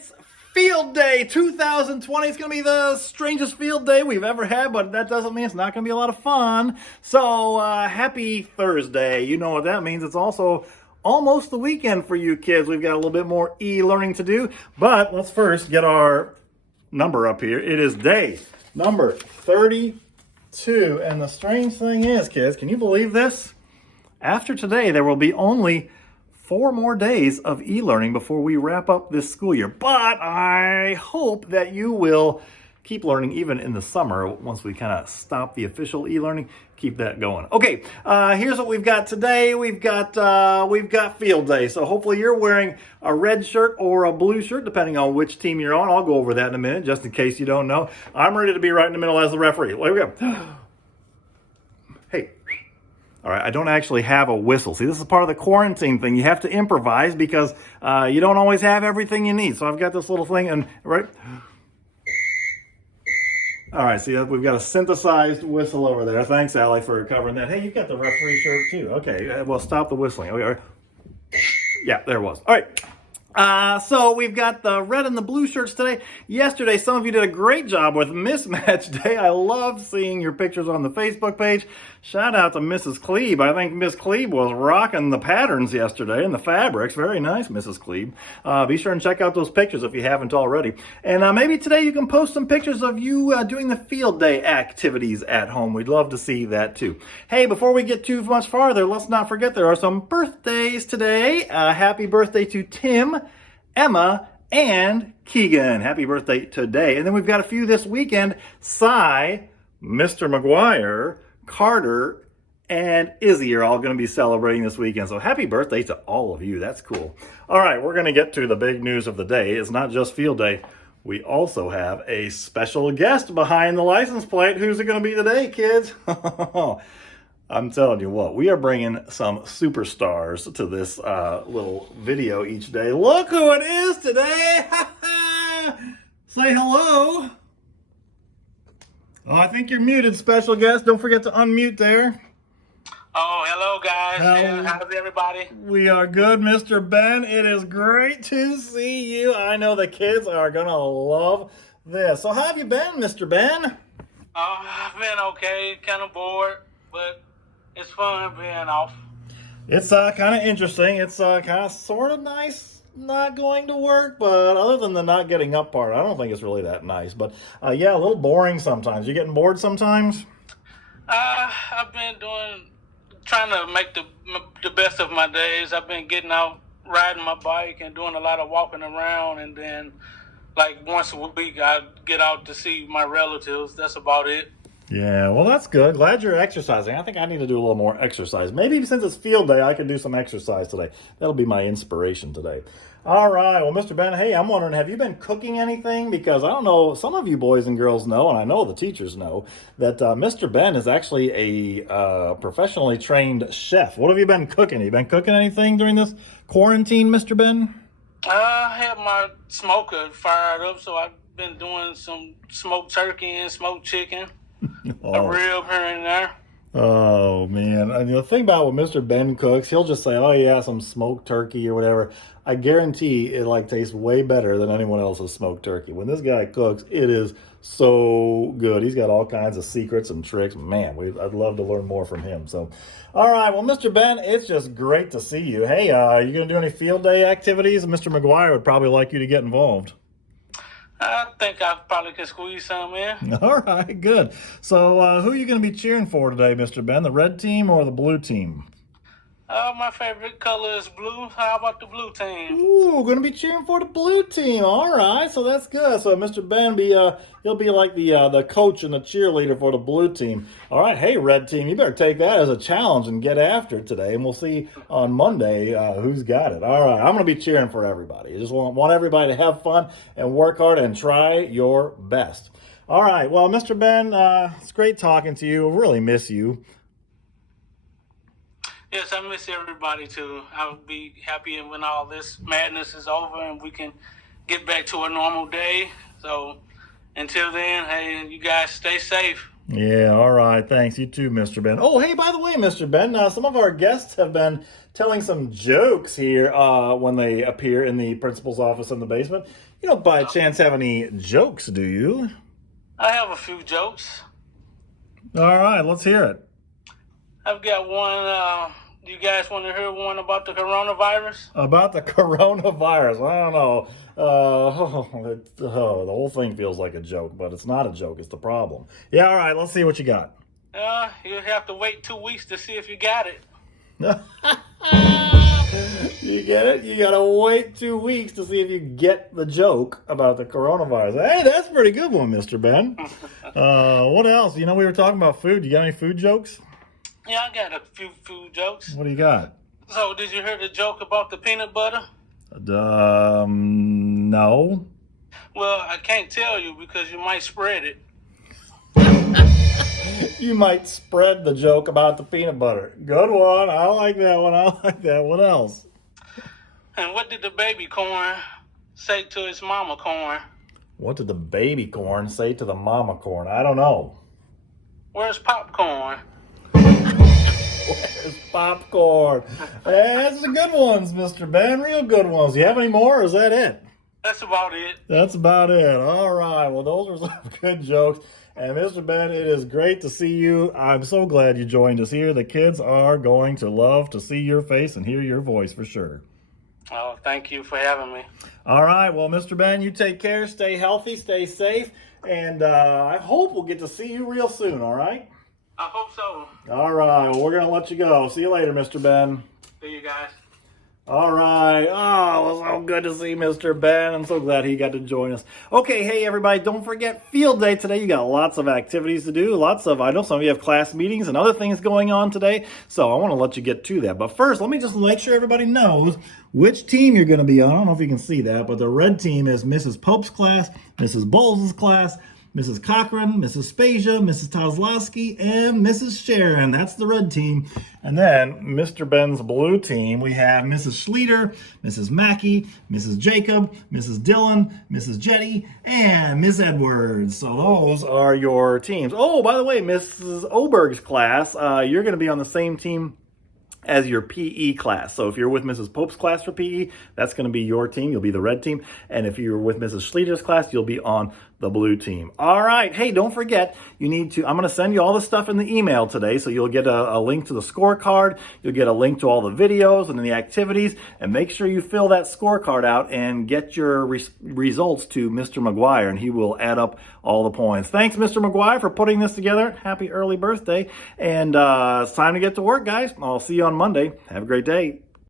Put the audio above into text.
It's Field Day 2020. It's going to be the strangest field day we've ever had, but that doesn't mean it's not going to be a lot of fun. So, happy Thursday. You know what that means. It's also almost the weekend for you kids. We've got a little bit more e-learning to do, but let's first get our number up here. It is day number 32. And the strange thing is, kids, can you believe this? After today, there will be only 4 more days of e-learning before we wrap up this school year. But I hope that you will keep learning even in the summer once we kind of stop the official e-learning. Keep that going. Okay, here's what we've got today. We've got field day. So hopefully you're wearing a red shirt or a blue shirt, depending on which team you're on. I'll go over that in a minute, just in case you don't know. I'm ready to be right in the middle as the referee. Here we go. Hey. All right, I don't actually have a whistle. See, this is part of the quarantine thing. You have to improvise because you don't always have everything you need. So I've got this little thing, and right. All right, see, we've got a synthesized whistle over there. Thanks, Allie, for covering that. Hey, you've got the referee shirt too. Okay, well, stop the whistling. Okay, all right. Yeah, there it was. All right. So we've got the red and the blue shirts today. Yesterday, some of you did a great job with Mismatch Day. I love seeing your pictures on the Facebook page. Shout out to Mrs. Klebe. I think Miss Klebe was rocking the patterns yesterday and the fabrics. Very nice, Mrs. Klebe. Be sure and check out those pictures if you haven't already. And maybe today you can post some pictures of you doing the field day activities at home. We'd love to see that too. Hey, before we get too much farther, let's not forget there are some birthdays today. Happy birthday to Tim, Emma, and Keegan. Happy birthday today. And then we've got a few this weekend. Cy, Mr. McGuire, Carter, and Izzy are all going to be celebrating this weekend. So happy birthday to all of you. That's cool. All right, we're going to get to the big news of the day. It's not just field day. We also have a special guest behind the license plate. Who's it going to be today, kids? I'm telling you what, we are bringing some superstars to this little video each day. Look who it is today. Say hello. Oh, I think you're muted, special guest. Don't forget to unmute there. Oh, hello, guys. How's everybody? We are good, Mr. Ben. It is great to see you. I know the kids are going to love this. So how have you been, Mr. Ben? I've been okay, kind of bored, but it's fun being off. It's kind of interesting. It's kind of sort of nice not going to work, but other than the not getting up part, I don't think it's really that nice. But yeah, a little boring sometimes. You getting bored sometimes? I've been trying to make the best of my days. I've been getting out, riding my bike and doing a lot of walking around, and then like once a week I get out to see my relatives. That's about it. Yeah, well, that's good. Glad you're exercising. I think I need to do a little more exercise. Maybe since it's field day, I can do some exercise today. That'll be my inspiration today. All right. Well, Mr. Ben, hey, I'm wondering, have you been cooking anything? Because I don't know, some of you boys and girls know, and I know the teachers know, that Mr. Ben is actually a professionally trained chef. What have you been cooking? Have you been cooking anything during this quarantine, Mr. Ben? I have my smoker fired up, so I've been doing some smoked turkey and smoked chicken. A rib here and there. Oh, man. And the thing about when Mr. Ben cooks, he'll just say, oh, yeah, some smoked turkey or whatever. I guarantee it tastes way better than anyone else's smoked turkey. When this guy cooks, it is so good. He's got all kinds of secrets and tricks. Man, I'd love to learn more from him. So, all right. Well, Mr. Ben, it's just great to see you. Hey, are you going to do any field day activities? Mr. McGuire would probably like you to get involved. I think I probably could squeeze some in. All right, good. So who are you going to be cheering for today, Mr. Ben? The red team or the blue team? My favorite color is blue. How about the blue team? Ooh, we're going to be cheering for the blue team. All right, so that's good. So Mr. Ben, he'll be like the coach and the cheerleader for the blue team. All right, hey, red team, you better take that as a challenge and get after it today, and we'll see on Monday who's got it. All right, I'm going to be cheering for everybody. I just want everybody to have fun and work hard and try your best. All right, well, Mr. Ben, it's great talking to you. I really miss you. Yes, I miss everybody too. I'll be happy when all this madness is over and we can get back to a normal day. So until then, hey, you guys stay safe. Yeah, all right. Thanks. You too, Mr. Ben. Oh, hey, by the way, Mr. Ben, some of our guests have been telling some jokes here when they appear in the principal's office in the basement. You don't by chance have any jokes, do you? I have a few jokes. All right, let's hear it. I've got one. You guys want to hear one about the coronavirus? About the coronavirus. I don't know. The whole thing feels like a joke, but it's not a joke. It's the problem. Yeah, all right, let's see what you got. You'll have to wait 2 weeks to see if you got it. You get it? You gotta wait 2 weeks to see if you get the joke about the coronavirus. Hey, that's a pretty good one, Mr. Ben. What else? You know, we were talking about food. You got any food jokes? Yeah, I got a few food jokes. What do you got? So, did you hear the joke about the peanut butter? No. Well, I can't tell you because you might spread it. You might spread the joke about the peanut butter. Good one. I like that one. I like that. What else? And what did the baby corn say to its mama corn? What did the baby corn say to the mama corn? I don't know. Where's popcorn? Where's popcorn? That's the good ones, Mr. Ben. Real good ones. Do you have any more, or is that it? That's about it. That's about it. All right. Well, those were some good jokes. And Mr. Ben, it is great to see you. I'm so glad you joined us here. The kids are going to love to see your face and hear your voice for sure. Oh, thank you for having me. All right. Well, Mr. Ben, you take care. Stay healthy. Stay safe. And I hope we'll get to see you real soon. All right? I hope so. All right. Well, we're going to let you go. See you later, Mr. Ben. See you guys. All right. Oh, it was so good to see Mr. Ben. I'm so glad he got to join us. Okay, hey, everybody, don't forget field day today. You got lots of activities to do. I know some of you have class meetings and other things going on today, so I want to let you get to that. But first, let me just make sure everybody knows which team you're going to be on. I don't know if you can see that, but the red team is Mrs. Pope's class, Mrs. Bowles' class, Mrs. Cochran, Mrs. Spezia, Mrs. Tozlowski, and Mrs. Sharon. That's the red team. And then Mr. Ben's blue team, we have Mrs. Schleter, Mrs. Mackey, Mrs. Jacob, Mrs. Dillon, Mrs. Jetty, and Miss Edwards. So those are your teams. Oh, by the way, Mrs. Oberg's class, you're going to be on the same team as your PE class. So if you're with Mrs. Pope's class for PE, that's going to be your team. You'll be the red team. And if you're with Mrs. Schleter's class, you'll be on the blue team. All right. Hey, don't forget, I'm going to send you all the stuff in the email today. So you'll get a link to the scorecard. You'll get a link to all the videos and the activities. And make sure you fill that scorecard out and get your results to Mr. McGuire, and he will add up all the points. Thanks, Mr. McGuire, for putting this together. Happy early birthday. And it's time to get to work, guys. I'll see you on Monday. Have a great day.